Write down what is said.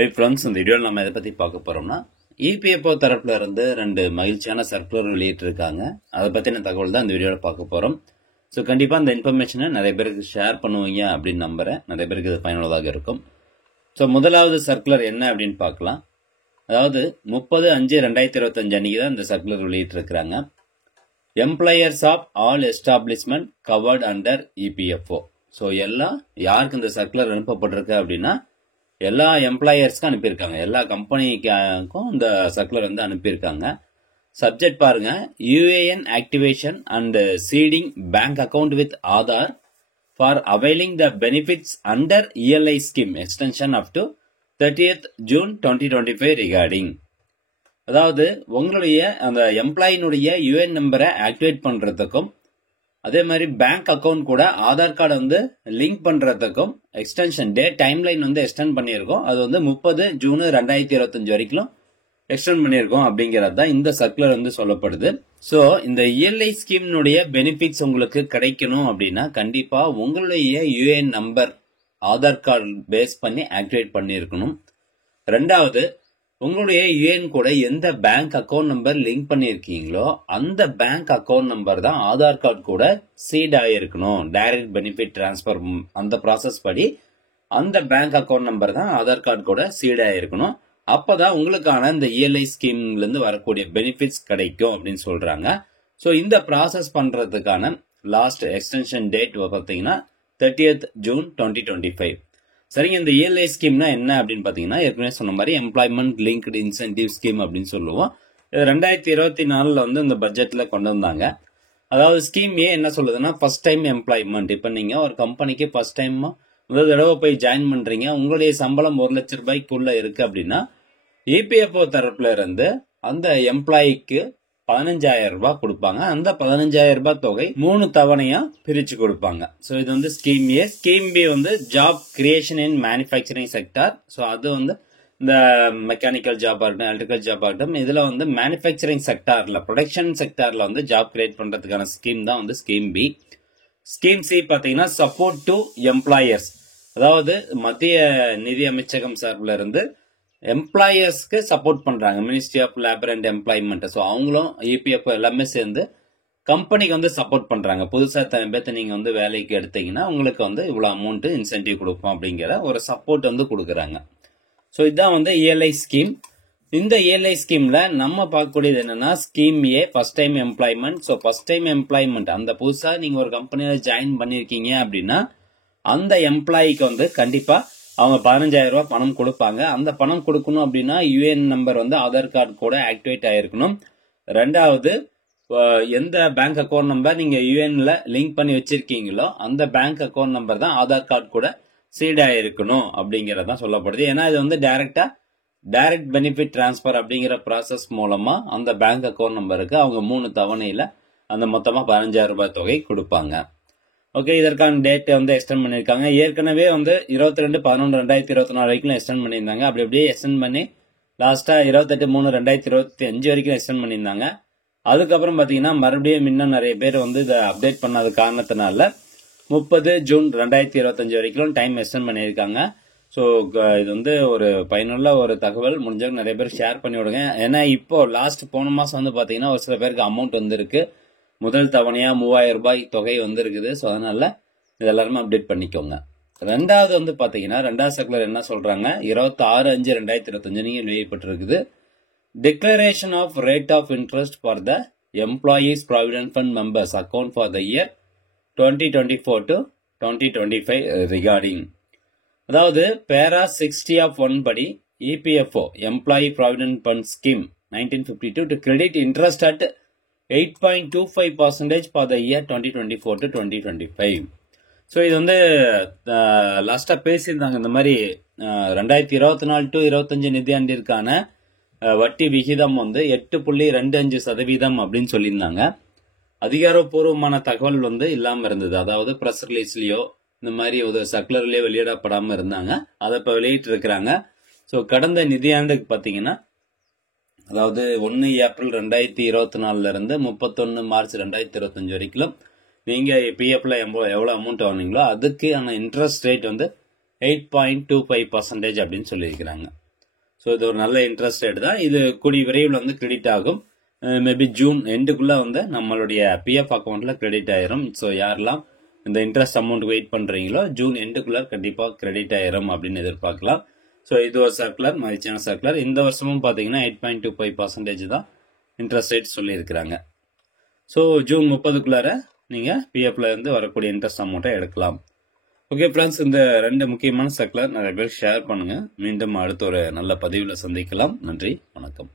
Right friends, இந்த வீடியோவில் நம்ம எதை பற்றி பார்க்க போகிறோம்னா, இபிஎஃப்ஓ தரப்புல இருந்து 2 மகிழ்ச்சியான சர்க்குலர் வெளியிட்டிருக்காங்க. அதை பற்றின தகவல் தான் இந்த வீடியோவில் பார்க்க போகிறோம். ஸோ கண்டிப்பாக இந்த இன்ஃபர்மேஷனை நிறைய பேருக்கு ஷேர் பண்ணுவீங்க அப்படின்னு நம்புகிறேன். நிறைய பேருக்கு இது பயனுள்ளதாக இருக்கும். ஸோ முதலாவது சர்க்குலர் என்ன அப்படின்னு பார்க்கலாம். அதாவது 30/5/2025 அன்றைக்கி தான் இந்த சர்க்குலர் வெளியிட்டிருக்கிறாங்க. Employers of all establishment covered under EPFO. So எல்லாம் யாருக்கு இந்த சர்க்குலர் அனுப்பப்பட்டிருக்கு அப்படின்னா, எல்லா எம்ப்ளாயர்ஸ்க்கும் அனுப்பியிருக்காங்க. எல்லா கம்பெனிக்கும் இந்த சர்க்குலர் வந்து அனுப்பியிருக்காங்க. சப்ஜெக்ட் பாருங்க, UAN activation and seeding bank account with Aadhaar for availing the benefits under ELI scheme extension up to 30th June 2025 regarding. அதாவது உங்களுடைய அந்த எம்ப்ளாயினுடைய யூஏஎன் நம்பரை ஆக்டிவேட் பண்றதுக்கும், அதே மாதிரி பேங்க் அக்கவுண்ட் கூட ஆதார் கார்டு வந்து லிங்க் பண்றதுக்கும் எக்ஸ்டென்ஷன் டேட் டைம்லைன் வந்து எக்ஸ்டெண்ட் பண்ணியிருக்கோம். அது வந்து 30 ஜூன் 2025 வரைக்கும் எக்ஸ்டெண்ட் பண்ணியிருக்கோம் அப்படிங்கிறது தான் இந்த சர்க்குலர் வந்து சொல்லப்படுது. ஸோ இந்த இஎல்ஐ ஸ்கீம்னுடைய பெனிஃபிட்ஸ் உங்களுக்கு கிடைக்கணும் அப்படின்னா கண்டிப்பா உங்களுடைய UAN number Aadhaar card base பண்ணி ஆக்டிவேட் பண்ணியிருக்கணும். ரெண்டாவது, உங்களுடைய யூஏஎன் கூட எந்த பேங்க் அக்கவுண்ட் நம்பர் லிங்க் பண்ணியிருக்கீங்களோ அந்த பேங்க் அக்கவுண்ட் நம்பர் தான் ஆதார் கார்டு கூட சீட் ஆகிருக்கணும். டைரக்ட் பெனிஃபிட் டிரான்ஸ்பர் அந்த ப்ராசஸ் படி அந்த பேங்க் அக்கவுண்ட் நம்பர் தான் ஆதார் கார்டு கூட சீட் ஆகிருக்கணும். அப்பதான் உங்களுக்கான இந்த இஎல்ஐ ஸ்கீம்ல இருந்து வரக்கூடிய பெனிஃபிட்ஸ் கிடைக்கும் அப்படின்னு சொல்றாங்க. ஸோ இந்த ப்ராசஸ் பண்றதுக்கான லாஸ்ட் எக்ஸ்டென்ஷன் டேட் பார்த்தீங்கன்னா 30th June 2025. சரிங்க, இந்த இஎல்ஐ ஸ்கீம்னா என்ன அப்படின்னு பாத்தீங்கன்னா, ஏற்கனவே சொன்ன மாதிரி எம்ப்ளாய்மெண்ட் லிங்க்டு இன்சென்டிவ் ஸ்கீம் அப்படின்னு சொல்லுவோம். 2024 வந்து இந்த பட்ஜெட்ல கொண்டு வந்தாங்க. அதாவது ஸ்கீம் என்ன சொல்லுதுன்னா, ஃபர்ஸ்ட் டைம் எம்ப்ளாய்மெண்ட். இப்ப நீங்க ஒரு கம்பெனிக்கு ஃபர்ஸ்ட் டைம் முதல் தடவை போய் ஜாயின் பண்றீங்க, உங்களுடைய சம்பளம் 1 லட்சம் ரூபாய்க்குள்ள இருக்கு அப்படின்னா இபிஎஃப்ஓ தரப்புல இருந்து அந்த எம்ப்ளாய்க்கு 15,000 ரூபாய் கொடுப்பாங்க. அந்த 15,000 ரூபாய் தொகை 3 தவணையா பிரிச்சு கொடுப்பாங்க. ஸோ இது வந்து ஸ்கீம் ஏ. ஸ்கீம் பி வந்து ஜாப் கிரியேஷன் இன் மேனுஃபேக்சரிங் செக்டார். ஸோ அது வந்து இந்த மெக்கானிக்கல் ஜாப் ஆகட்டும், எலக்ட்ரிக்கல் ஜாப் ஆகட்டும், இதுல வந்து மேனுஃபேக்சரிங் செக்டார்ல, ப்ரொடக்ஷன் செக்டார்ல வந்து ஜாப் கிரியேட் பண்றதுக்கான ஸ்கீம் தான் வந்து ஸ்கீம் பி. ஸ்கீம் சி பாத்தீங்கன்னா சப்போர்ட் டு எம்ப்ளாயர்ஸ். அதாவது மத்திய நிதி அமைச்சகம் சார்பில் இருந்து எம்ப்ளாயர்ஸ்க்கு சப்போர்ட் பண்றாங்க, ministry of labour and employment. So அவங்களும் இபிஎஃப்ஓ எல்லாமே சேர்ந்து கம்பெனிக்கு வந்து சப்போர்ட் பண்றாங்க. புதுசா பேர்த்த நீங்க வந்து வேலைக்கு எடுத்தீங்கன்னா உங்களுக்கு வந்து இவ்வளவு அமௌண்ட் இன்சென்டிவ் கொடுப்போம் அப்படிங்கிற ஒரு சப்போர்ட் வந்து கொடுக்குறாங்க. ஸோ இதுதான் வந்து இஎல்ஐ ஸ்கீம். இந்த இஎல்ஐ ஸ்கீம்ல நம்ம பார்க்கக்கூடியது என்னன்னா, scheme A first time employment. So first time employment, அந்த புதுசா நீங்க ஒரு கம்பெனியில ஜாயின் பண்ணிருக்கீங்க அப்படின்னா அந்த எம்ப்ளாய்க்கு வந்து கண்டிப்பா அவங்க 15,000 ரூபாய் பணம் கொடுப்பாங்க. அந்த பணம் கொடுக்கணும் அப்படின்னா யூஏஎன் நம்பர் வந்து ஆதார் கார்டு கூட ஆக்டிவேட் ஆயிருக்கணும். ரெண்டாவது, எந்த பேங்க் அக்கவுண்ட் நம்பர் நீங்க யூஏஎன்ல லிங்க் பண்ணி வச்சிருக்கீங்களோ அந்த பேங்க் அக்கவுண்ட் நம்பர் தான் ஆதார் கார்டு கூட சீட் ஆயிருக்கணும் அப்படிங்கறதான் சொல்லப்படுது. ஏன்னா இது வந்து டைரக்ட் பெனிஃபிட் டிரான்ஸ்பர் அப்படிங்கிற ப்ராசஸ் மூலமா அந்த பேங்க் அக்கவுண்ட் நம்பருக்கு அவங்க 3 தவணையில அந்த மொத்தமா 15,000 ரூபாய் தொகை கொடுப்பாங்க. ஓகே, இதற்கான டேட் வந்து எக்ஸ்டெண்ட் பண்ணிருக்காங்க. ஏற்கனவே வந்து 22/11/2024 வரைக்கும் எக்ஸ்டெண்ட் பண்ணியிருந்தாங்க. அப்படி அப்படியே எக்ஸ்டெண்ட் பண்ணி லாஸ்டா 28/3/2025 வரைக்கும் எக்ஸ்டெண்ட் பண்ணியிருந்தாங்க. அதுக்கப்புறம் பாத்தீங்கன்னா மறுபடியும் இன்னும் நிறைய பேர் வந்து இதை அப்டேட் பண்ணாத காரணத்தினால 30 ஜூன் 2025 வரைக்கும் டைம் எக்ஸ்டெண்ட் பண்ணியிருக்காங்க. ஸோ இது வந்து ஒரு பயனுள்ள ஒரு தகவல். முடிஞ்சவங்க நிறைய பேர் ஷேர் பண்ணி விடுங்க. ஏன்னா இப்போ லாஸ்ட் போன மாசம் வந்து பாத்தீங்கன்னா ஒரு சில பேருக்கு அமௌண்ட் வந்திருக்கு. முதல் தவணையா 3,000 ரூபாய் தொகை வந்திருக்குது. ஸோ அதனால இது எல்லாருமே அப்டேட் பண்ணிக்கோங்க. ரெண்டாவது வந்து பாத்தீங்கன்னா, ரெண்டாவது சர்க்குலர் என்ன சொல்றாங்க, 26/5/2025 நீங்க வெளியிடப்பட்டிருக்குது. Declaration of rate of interest for the employees provident fund members account for the year 2024 to 2025 regarding. அதாவது பேரா 60 of 1 படி EPFO employee provident fund scheme 1952 to credit interest at 8.25% for the year 2024 to 2025. So இது வந்து லாஸ்டா பேசியிருந்தாங்க. இந்த மாதிரி 2024 to 25 நிதியாண்டிற்கான வட்டி விகிதம் வந்து 8.25% அப்படின்னு சொல்லியிருந்தாங்க. அதிகாரப்பூர்வமான தகவல் வந்து இல்லாம இருந்தது. அதாவது பிரஸ் ரிலீஸ்லயோ இந்த மாதிரி ஒரு சர்க்குலர்லயோ வெளியிடப்படாம இருந்தாங்க. அதை இப்ப வெளியிட்டு இருக்கிறாங்க. ஸோ கடந்த நிதியாண்டுக்கு பாத்தீங்கன்னா, அதாவது 1 ஏப்ரல் 2024 இருந்து 31 மார்ச் 2025 வரைக்கும் நீங்க பிஎஃப்ல எவ்வளவு அமௌண்ட் வாங்கினீங்களோ அதுக்கான இன்ட்ரெஸ்ட் ரேட் வந்து 8.25% அப்படின்னு சொல்லியிருக்கிறாங்க. ஸோ இது ஒரு நல்ல இன்ட்ரெஸ்ட் ரேட் தான். இது கூடிய விரைவில் வந்து கிரெடிட் ஆகும். மேபி ஜூன் எண்டுக்குள்ள வந்து நம்மளுடைய பிஎஃப் அக்கௌண்ட்ல கிரெடிட் ஆயிரும். ஸோ யாரெல்லாம் இந்த இன்ட்ரெஸ்ட் அமௌண்ட் வெயிட் பண்றீங்களோ ஜூன் எண்டுக்குள்ள கண்டிப்பா கிரெடிட் ஆயிரும் அப்படின்னு எதிர்பார்க்கலாம். ஸோ இது ஒரு சர்க்குலர், மகிழ்ச்சியான சர்க்குலர். இந்த வருஷமும் பார்த்தீங்கன்னா 8.25% தான் இன்ட்ரெஸ்ட் ரேட் சொல்லியிருக்கிறாங்க. ஸோ ஜூன் 30க்குள்ளார நீங்க பிஎஃப்ல இருந்து வரக்கூடிய இன்ட்ரெஸ்ட் அமௌண்ட்டை எடுக்கலாம். ஓகே ஃப்ரெண்ட்ஸ், இந்த 2 முக்கியமான சர்க்குலர் நிறைய பேர் ஷேர் பண்ணுங்க. மீண்டும் அடுத்த ஒரு நல்ல பதிவில் சந்திக்கலாம். நன்றி, வணக்கம்.